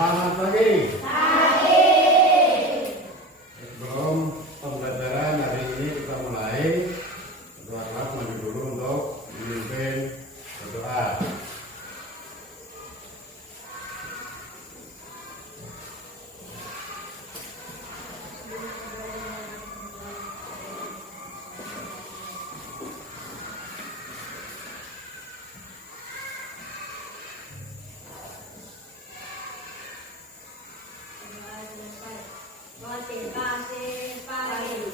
Selamat pagi. Pagi. Sebelum pembelajaran hari ini kita mulai, ketua kelas maju dulu untuk memimpin berdoa. Terima kasih pagi.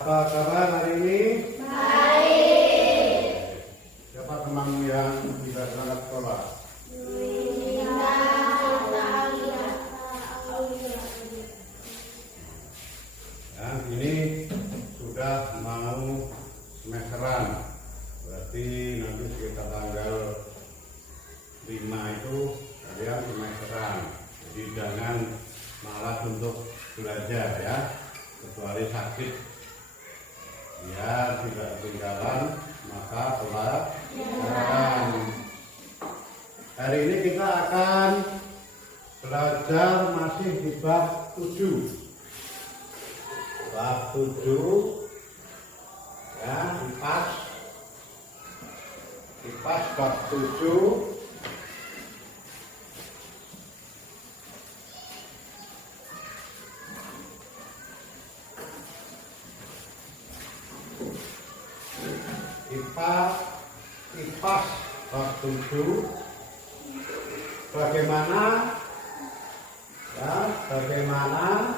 Apa kabar hari ini? Baik. Siapa teman yang tidak berangkat sekolah? Ya, ini sudah mau semesteran, berarti nanti sekitar tanggal 5 itu kalian semesteran. Jadi jangan malas untuk belajar ya, kecuali sakit. Ya, tidak ketinggalan maka pelajaran. Hari ini kita akan belajar masih di bab 7. Bab 7 ya, IPAS bab 7. IPAS bab 7. Bagaimana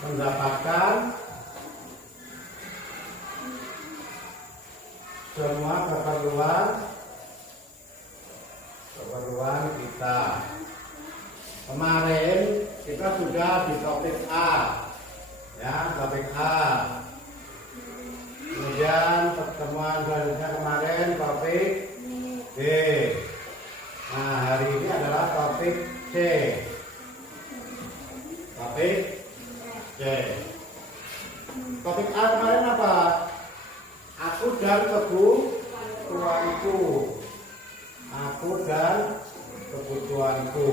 mendapatkan semua keperluan kita. Kemarin kita sudah di topik A, ya, topik A. Kemudian pertemuan selanjutnya kemarin topik D. Nah, hari ini adalah topik C. Topik C. Topik A kemarin apa? Aku dan kebutuhanku. Aku dan kebutuhanku.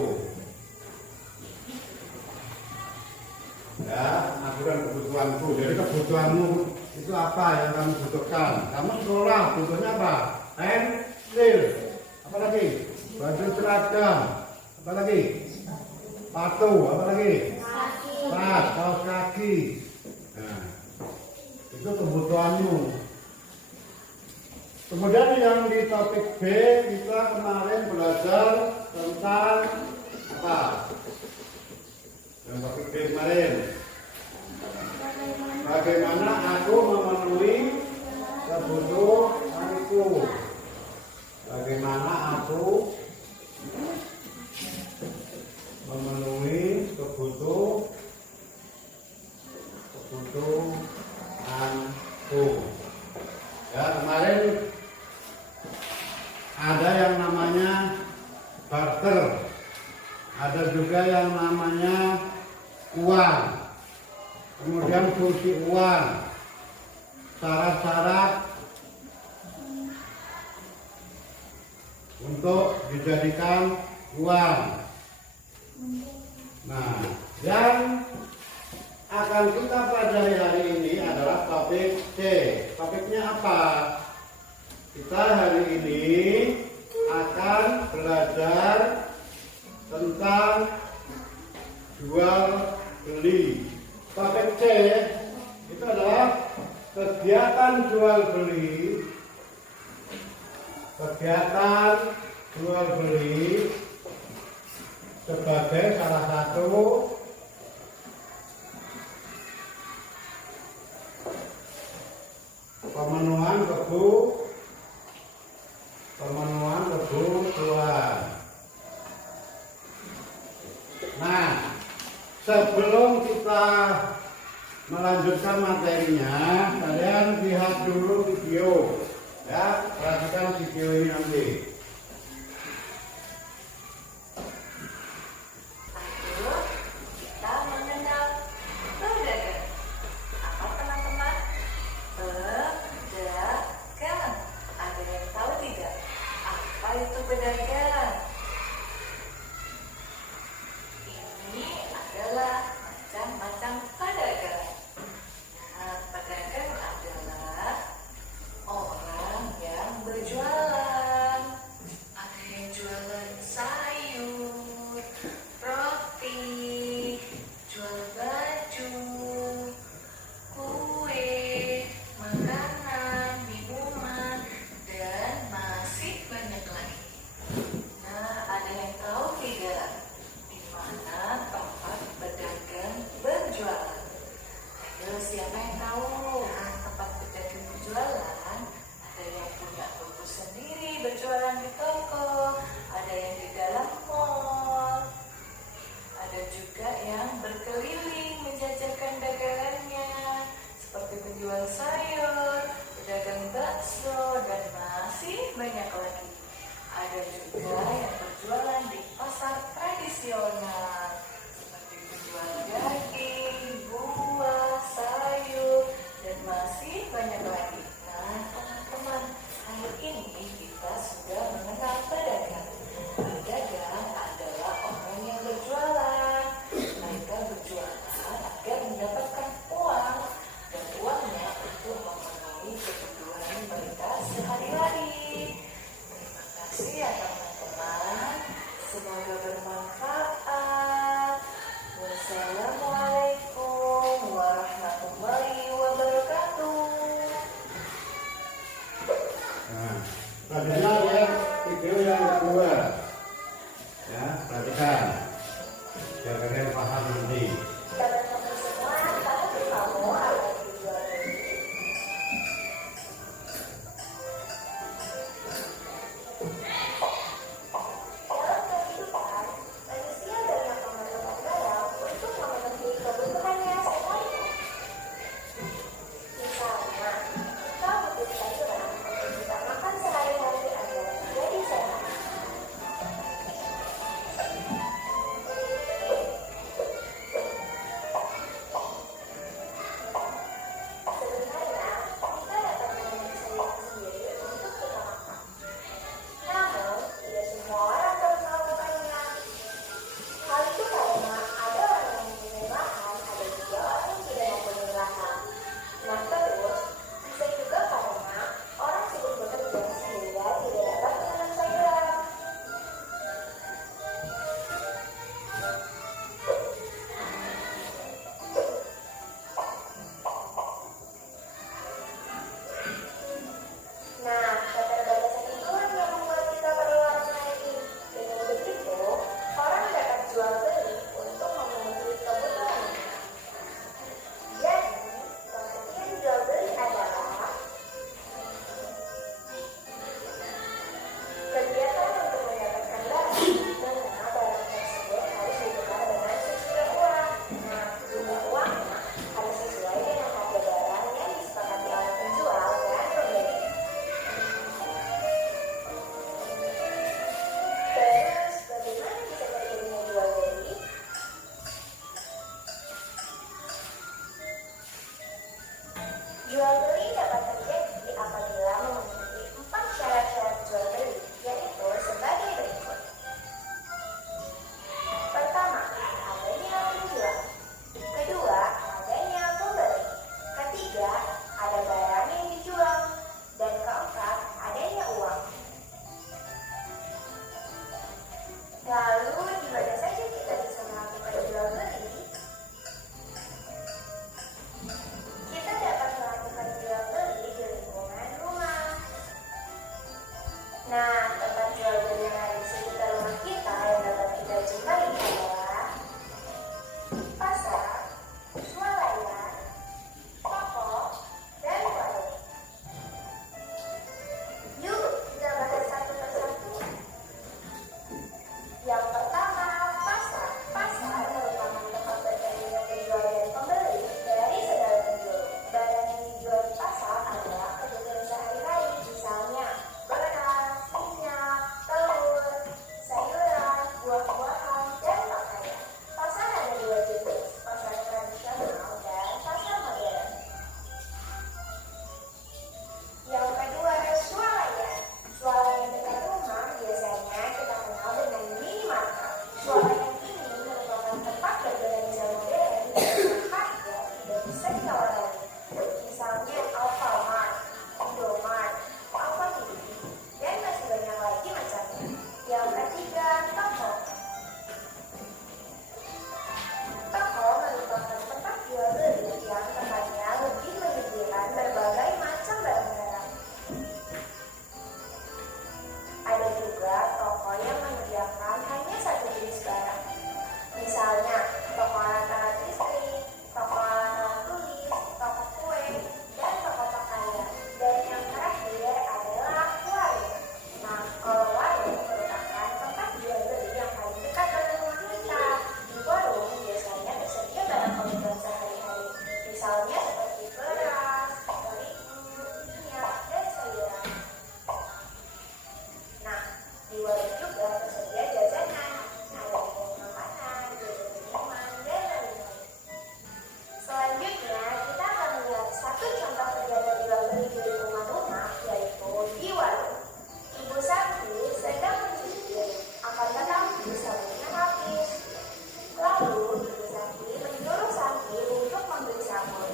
Ya, aku dan kebutuhanku. Jadi kebutuhanmu itu apa yang kamu butuhkan? Kamu sekolah butuhnya apa? Pensil. Apa lagi? Baju seragam. Apa lagi? Sepatu. Apa lagi? Tas, kaos kaki. Nah, itu kebutuhanmu. Kemudian yang di topik B kita kemarin belajar tentang apa? Yang topik B kemarin. Bagaimana aku memenuhi kebutuhanku? Bagaimana aku memenuhi kebutuhanku? Ya, kemarin ada yang namanya barter, ada juga yang namanya uang. Kemudian fungsi uang, syarat-syarat untuk dijadikan uang. Nah, yang akan kita pelajari hari ini adalah topik C. Topiknya apa? Kita hari ini akan belajar tentang jual beli. Topik C itu adalah kegiatan jual beli. Kegiatan jual beli sebagai salah satu pemenuhan kebutuhan. Nah, sebelum kita melanjutkan materinya, kalian lihat dulu video. Ya, perhatikan video ini nanti. Kita mengenal pedagang. Apa teman-teman? Pedagang. Ada yang tahu tidak? Apa itu pedagang? Ini adalah macam-macam pedagang. Nah, pedagang adalah orang yang berjualan. Jual beli dapat terjadi apabila memenuhi 4 syarat-syarat jual beli, yaitu sebagai berikut. Pertama, adanya penjual. Kedua, adanya pembeli. Ketiga, ada barang yang dijual. Dan keempat, adanya uang. Lalu, di mana saja kita bisa melakukan jual beli? Kita dapat melakukan jual beli di lingkungan rumah. Nah, tempat jual beli yang ada di sekitar rumah kita yang dapat kita jumpai adalah pasar, swalayan, toko, dan warung. Yuk, kita bahas satu persatu. Yang pertama, pasar. Pasar merupakan tempat bertemunya penjual dan pembeli dari segala penjuru. Barang yang dijual di pasar adalah kebutuhan sehari-hari, misalnya beras, minyak, telur, sayuran, buah-buahan, dan pakaian. Pasar ada 2 jenis, pasar tradisional dan pasar modern. Yang kedua ada swalayan. Swalayan dekat rumah biasanya kita kenal dengan minimarket. Swalayan ini merupakan tempat berbelanja modern dengan harga tidak bisa ditawar-tawar. Misalnya Alfamart, Indomart, Alfamart, dan masih banyak lagi macamnya. Yang ketiga, toko. Toko merupakan tempat jual beli yang tempatnya lebih menyediakan berbagai macam barang-barang. Ada juga toko yang menyediakan hanya satu jenis barang. Misalnya, toko alat-alat listrik, toko alat tulis, toko kue, dan toko pakaian. Dan yang terakhir adalah warung. Nah, kalau warung merupakan tempat jual beli yang paling dekat dengan rumah kita. Di warung biasanya tersedia barang kebutuhan sehari-hari. Misalnya seperti beras, terigu, minyak, dan sayuran. Nah, di warung juga tersedia jajanan, ada jajanan makanan, jajanan minuman, dan lain-lain. Selanjutnya, kita akan melihat satu contoh kegiatan jual beli di lingkungan rumah, yaitu di warung. Ibu Santi sedang mencuci piring, akan tetapi sabunnya habis. Lalu, Ibu Santi menyuruh Santi untuk membeli sabun.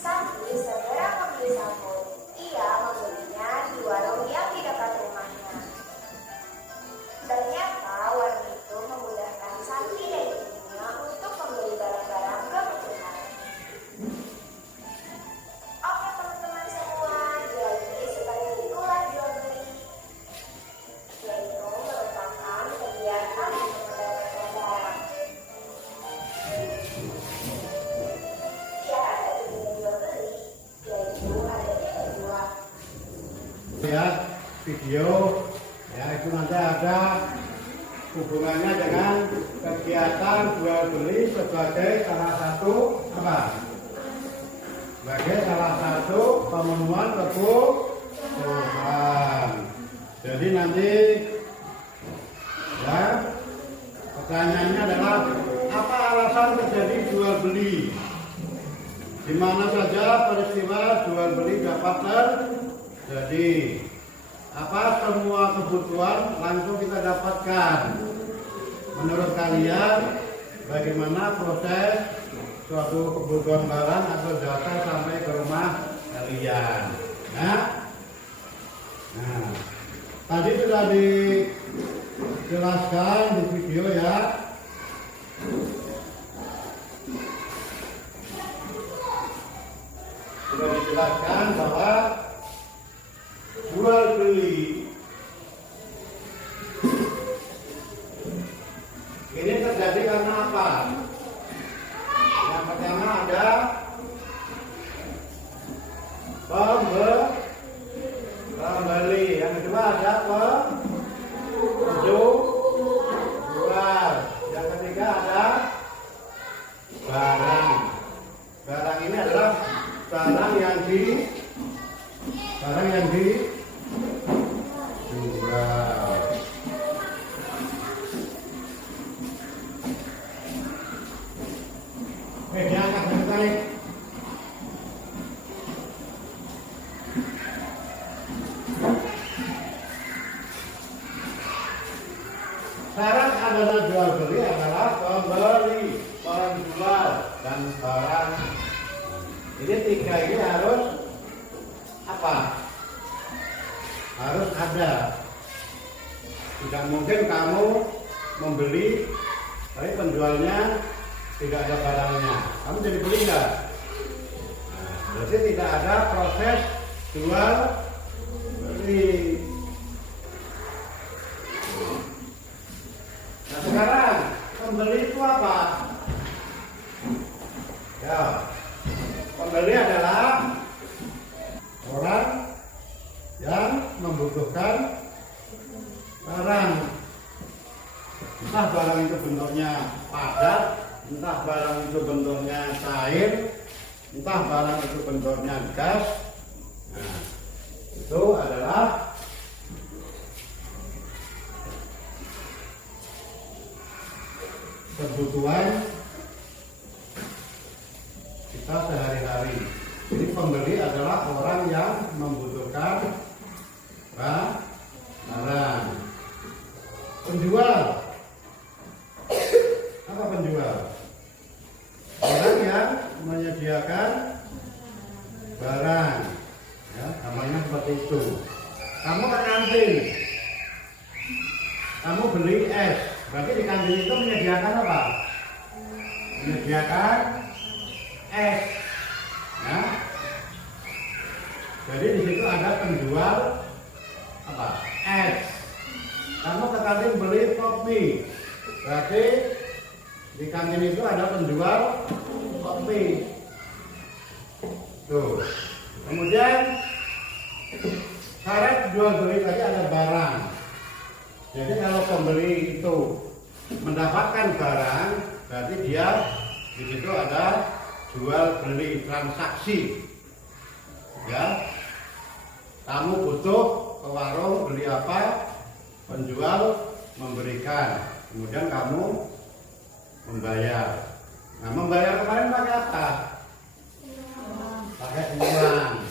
Santi segera membeli sabun. Ia membelinya di warung yang di dekat rumahnya. Ternyata warung itu memudahkan Santi dan ibunya untuk membeli barang-barang kebutuhan. Oke teman-teman semua, jadi seperti itulah jual beli, yaitu merupakan kegiatan untuk mendapatkan barang. Ya, ada jenis jual beli, yaitu adanya penjual. Lihat video ya, itu nanti ada hubungannya dengan kegiatan jual beli sebagai salah satu apa? Sebagai salah satu pemenuhan kebutuhan. Jadi nanti ya pertanyaannya adalah apa alasan terjadi jual beli? Di mana saja peristiwa jual beli dapat terjadi? Apa semua kebutuhan langsung kita dapatkan? Menurut kalian bagaimana proses suatu kebutuhan barang atau jasa sampai ke rumah kalian? Nah, tadi sudah dijelaskan di video ya. Sudah dijelaskan bahwa jual beli ini terjadi karena apa? Yang pertama ada pembeli, yang kedua ada penjual, yang ketiga ada barang. Barang ini adalah barang yang dijual. Diangkat dari tarik. barang. Ini tiga ini harus apa? Harus ada. Tidak mungkin kamu membeli tapi penjualnya tidak ada barangnya. Kamu jadi beli nggak? Nah, berarti tidak ada proses jual beli. Nah sekarang pembeli itu apa? Ya, pembeli adalah orang yang membutuhkan barang. Entah barang itu bentuknya padat, entah barang itu bentuknya cair, entah barang itu bentuknya gas. Nah, itu adalah kebutuhan kita sehari-hari. Jadi pembeli adalah orang yang membutuhkan barang. Penjual, apa penjual? Orang yang menyediakan barang, ya, namanya seperti itu. Kamu ke kantin, kamu beli es, berarti di kantin itu menyediakan apa? Menyediakan es, ya. Jadi di situ ada penjual apa? Es. Kamu ke kantin beli kopi, berarti di kantin itu ada penjual kopi. Tuh. Kemudian syarat jual beli tadi ada barang. Jadi kalau pembeli itu mendapatkan barang, berarti dia di situ ada jual beli transaksi. Ya, kamu butuh ke warung beli apa? Penjual memberikan, kemudian kamu membayar. Nah, membayar kemarin pakai apa? Pakai uang.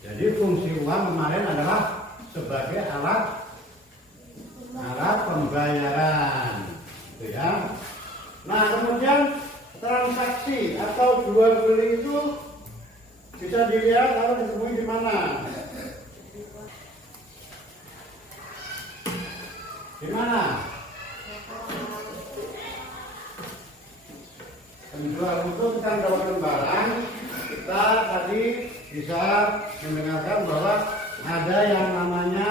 Jadi fungsi uang kemarin adalah sebagai alat pembayaran, gitu ya. Nah, kemudian transaksi atau jual beli itu bisa dilihat kalau ditemui di mana? Di mana? Penjual itu kita mendapatkan barang, kita tadi bisa mendengarkan bahwa ada yang namanya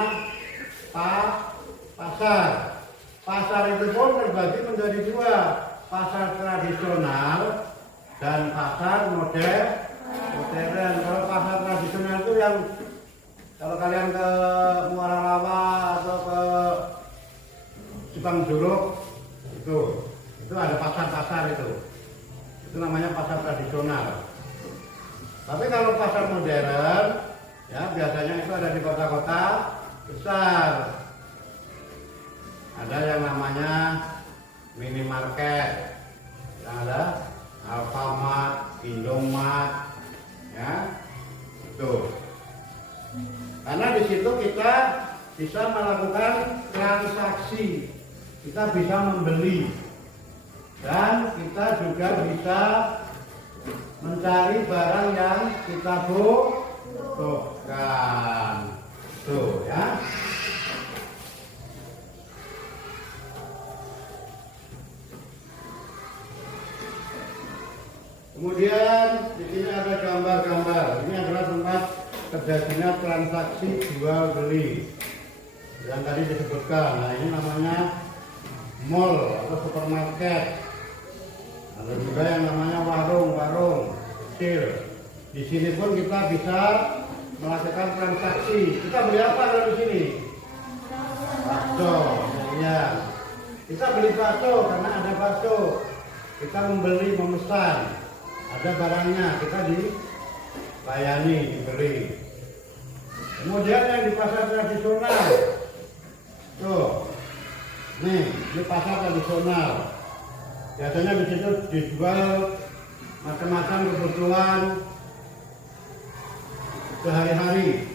pasar. Pasar itu pun terbagi menjadi dua, pasar tradisional dan pasar modern. Kalau pasar tradisional itu yang kalau kalian ke Muara Rawa atau ke Cipang Juruk itu ada pasar-pasar itu namanya pasar tradisional. Tapi kalau pasar modern ya biasanya itu ada di kota-kota besar. Ada yang namanya minimarket, yang ada Alfamart, Indomart, ya itu. Karena di situ kita bisa melakukan transaksi, kita bisa membeli, dan kita juga bisa mencari barang yang kita butuhkan. Tuh ya. Kemudian di sini ada gambar-gambar. Ini adalah tempat terjadinya transaksi jual beli yang tadi disebutkan. Nah, ini namanya mall atau supermarket. Ada juga yang namanya warung kecil. Di sini pun kita bisa melakukan transaksi. Kita beli apa kalau di sini? Bakso. Ya. Kita beli bakso karena ada bakso. Kita membeli, memesan. Ada barangnya, kita dilayani, diberi. Kemudian yang di pasar tradisional, tuh, nih, di pasar tradisional, biasanya di situ dijual macam-macam kebutuhan sehari-hari.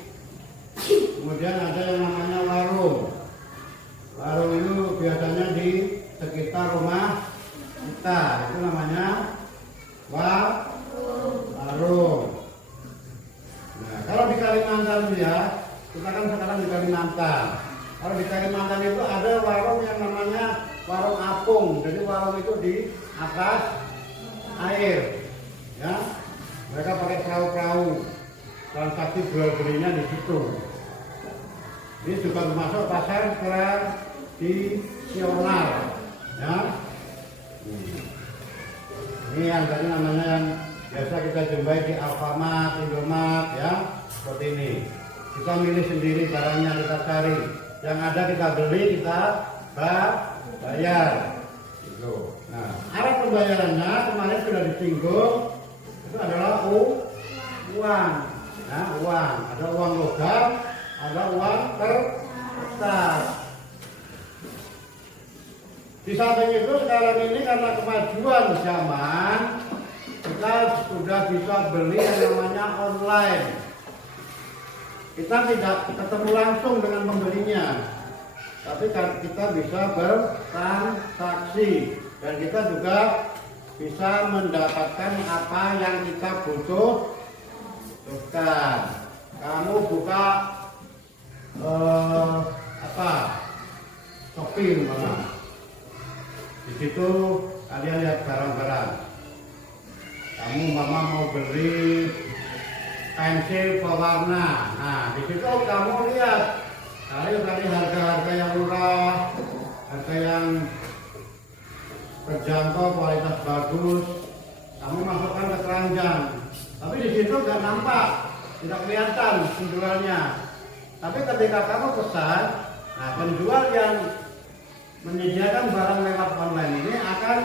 Kemudian ada yang namanya warung. Warung itu biasanya di sekitar rumah kita, itu namanya warung. Kalimantan itu ada warung yang namanya warung apung. Jadi warung itu di atas air, ya. Mereka pakai perahu-perahu. Transaksi jual belinya di situ. Ini juga termasuk pasar tradisional, ya. Ini yang tadi namanya yang biasa kita jumpai di Alfamart, Indomart, ya, seperti ini. Kita milih sendiri barangnya, kita cari. Yang ada kita beli, kita bayar. Gitu. Nah, arah pembayarannya kemarin sudah disinggung, itu adalah uang. Nah, uang. Ada uang logam, ada uang kertas. Di samping itu sekarang ini karena kemajuan zaman, kita sudah bisa beli yang namanya online. Kita tidak ketemu langsung dengan pembelinya, tapi kita bisa bertransaksi dan kita juga bisa mendapatkan apa yang kita butuhkan. Kamu buka Shopee mana? Di situ kalian lihat barang-barang. Kamu mama mau beli pensil pewarna. Nah, di situ kamu lihat cari harga-harga yang murah, harga yang terjangkau, kualitas bagus. Kamu masukkan ke keranjang. Tapi di situ nggak nampak, tidak kelihatan penjualnya. Tapi ketika kamu pesan, nah penjual yang menyediakan barang lewat online ini akan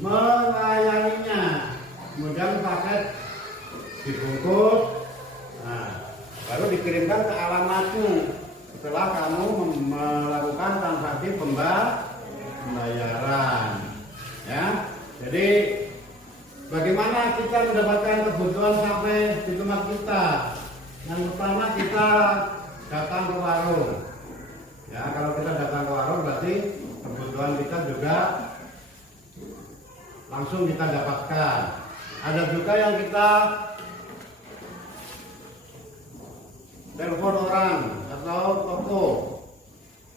melayaninya. Kemudian paket dibungkus, nah, baru dikirimkan ke alamatmu setelah kamu melakukan transaksi pembayaran, ya. Jadi bagaimana kita mendapatkan kebutuhan sampai di tempat kita? Yang pertama kita datang ke warung, ya. Kalau kita datang ke warung berarti kebutuhan kita juga langsung kita dapatkan. Ada juga yang kita telepon orang atau toko,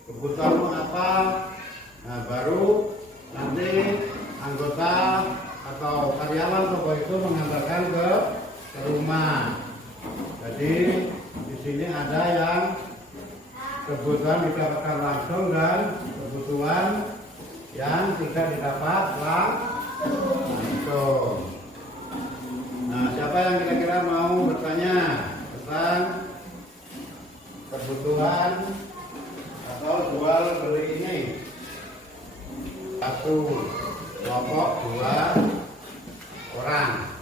kebutuhanmu apa, nah baru nanti anggota atau karyawan toko itu mengantarkan ke rumah. Jadi di sini ada yang kebutuhan didapatkan langsung dan kebutuhan yang tidak didapat langsung. Nah, siapa yang kira-kira mau bertanya tentang kebutuhan atau jual beli ini? Satu kelompok, dua orang.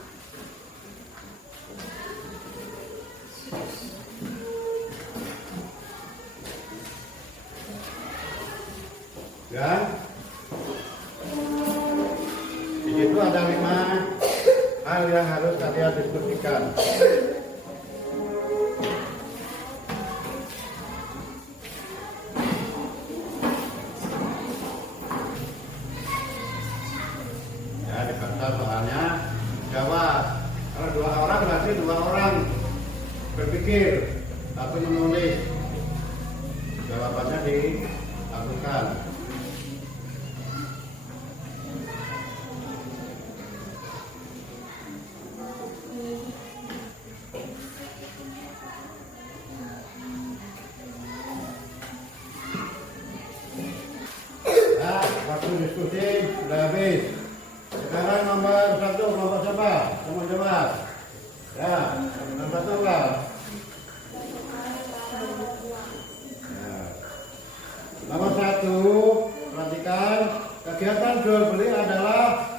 Dan di situ ada 5 hal yang harus kalian diskusikan. Ya, dibaca soalnya jawab. Kalau 2 orang berarti 2 orang berpikir, satu menulis. Jawabannya dilakukan. Waktu diskusi sudah habis. Sekarang nomor 1, nomor siapa? Semua jawab. Ya, nomor 1 apa? Ya. Nomor 1, perhatikan kegiatan jual beli adalah.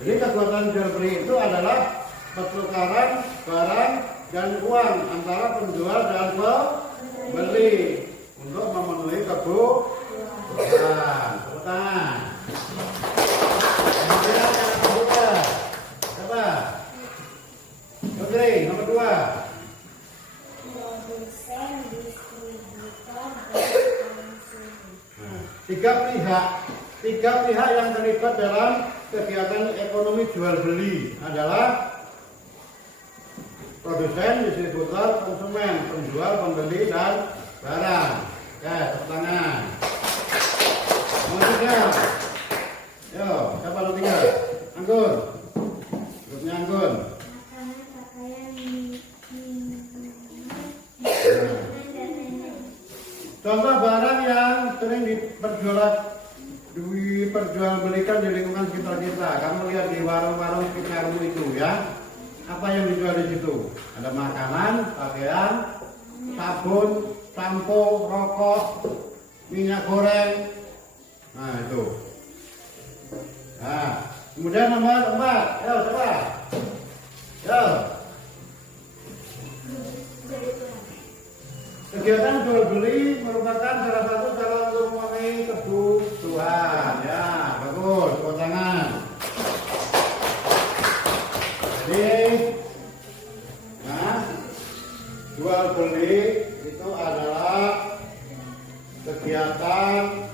Jadi kegiatan jual beli itu adalah pertukaran barang dan uang antara penjual dan pembeli untuk memenuhi kebutuhan. Tangan. Kemudian yang kedua, siapa? Oke, nomor 2. Produsen, distributor, dan Tiga pihak yang terlibat dalam kegiatan ekonomi jual beli adalah produsen, distributor, konsumen, penjual, pembeli, dan barang. Oke, tepuk tangan. Nomor 3. Yo, siapa nomor 3? Anggun. Grupnya Anggun. Makanan, pakaian, minuman, Contoh barang yang sering diperjualbelikan di lingkungan sekitar kita. Kamu lihat di warung-warung sekitarmu itu ya. Apa yang dijual di situ? Ada makanan, pakaian, sabun, sampo, rokok, minyak goreng. Nah itu. Nah, kemudian nomor 4. Yo, coba. Yo. Kegiatan jual beli merupakan salah satu cara untuk memenuhi kebutuhan. Ya, bagus. Tepuk tangan. Jadi, nah, jual beli itu adalah kegiatan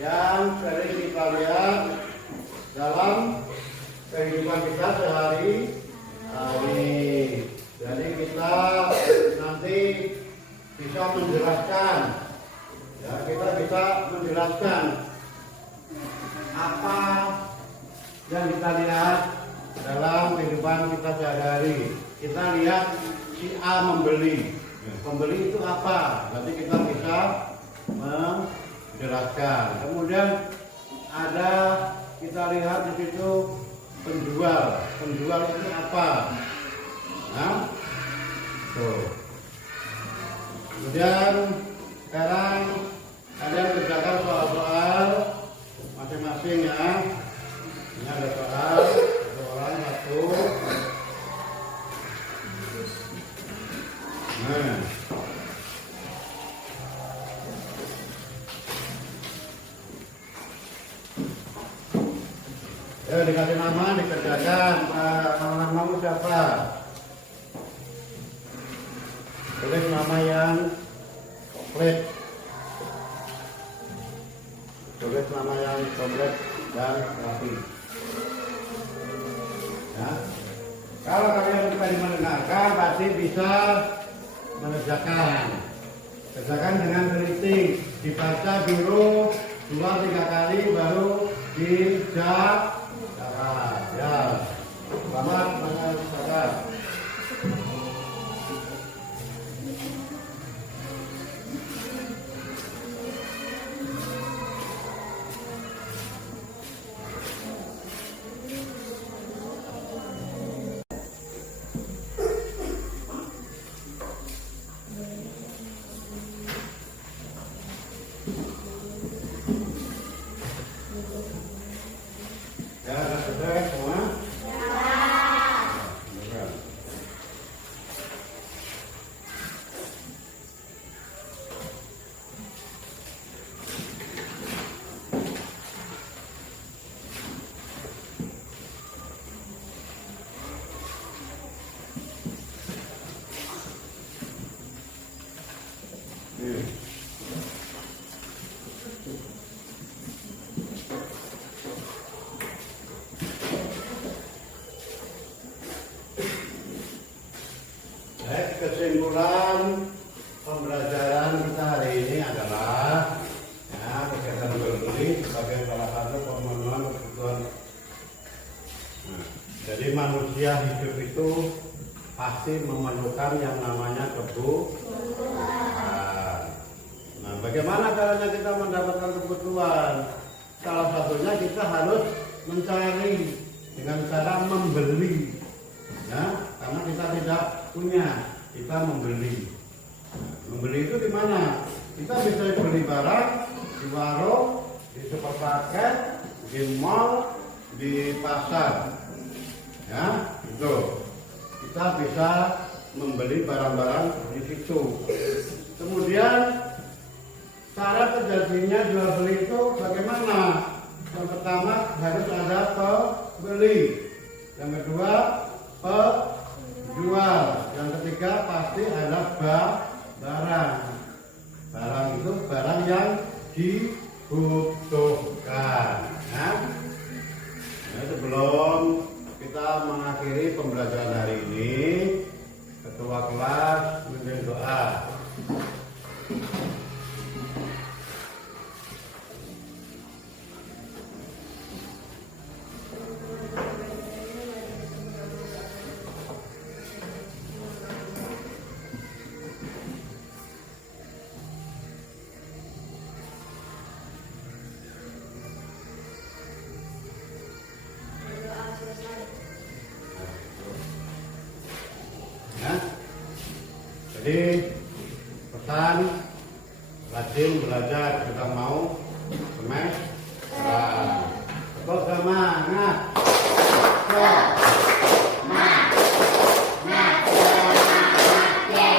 yang sering kita lihat dalam kehidupan kita sehari-hari. Jadi kita nanti bisa menjelaskan, ya, kita bisa menjelaskan apa yang kita lihat dalam kehidupan kita sehari-hari. Kita lihat si A membeli, pembeli itu apa? Berarti kita bisa menjelaskan. Kemudian ada kita lihat di situ penjual, penjual itu apa? Nah, tuh. Kemudian sekarang kalian kerjakan soal-soal masing-masing ya. Ini ada soal, orang satu. Nah, ya dikasih nama, dikerjakan. Namamu siapa? Tulis nama yang komplit. Tulis nama yang komplit dan rapi. Ya. Kalau kalian bisa mendengarkan, pasti bisa mengerjakan. Kerjakan dengan teliti. Dibaca dulu 2-3 kali baru dijalankan. Ya. Selamat mengerjakan. Ya, sudah semua? Ya. Kesimpulan pembelajaran kita hari ini adalah ya, kegiatan jual beli sebagai salah satu pemenuhan kebutuhan. Nah, jadi manusia hidup itu pasti memerlukan yang namanya kebutuhan. Nah, bagaimana caranya kita mendapatkan kebutuhan? Salah satunya kita harus mencari dengan cara membeli, ya, karena kita tidak punya. Kita membeli. Membeli itu di mana? Kita bisa beli barang di warung, di supermarket, di mall, di pasar. Ya, itu. Kita bisa membeli barang-barang di situ. Kemudian cara terjadinya jual beli itu bagaimana? Yang pertama harus ada pembeli. Yang kedua penjual. Yang ketiga pasti ada barang. Barang itu barang yang dibutuhkan. Nah, sebelum kita mengakhiri pembelajaran hari ini, ketua kelas memberi doa. Jadi pesan rajin belajar, kita mau semes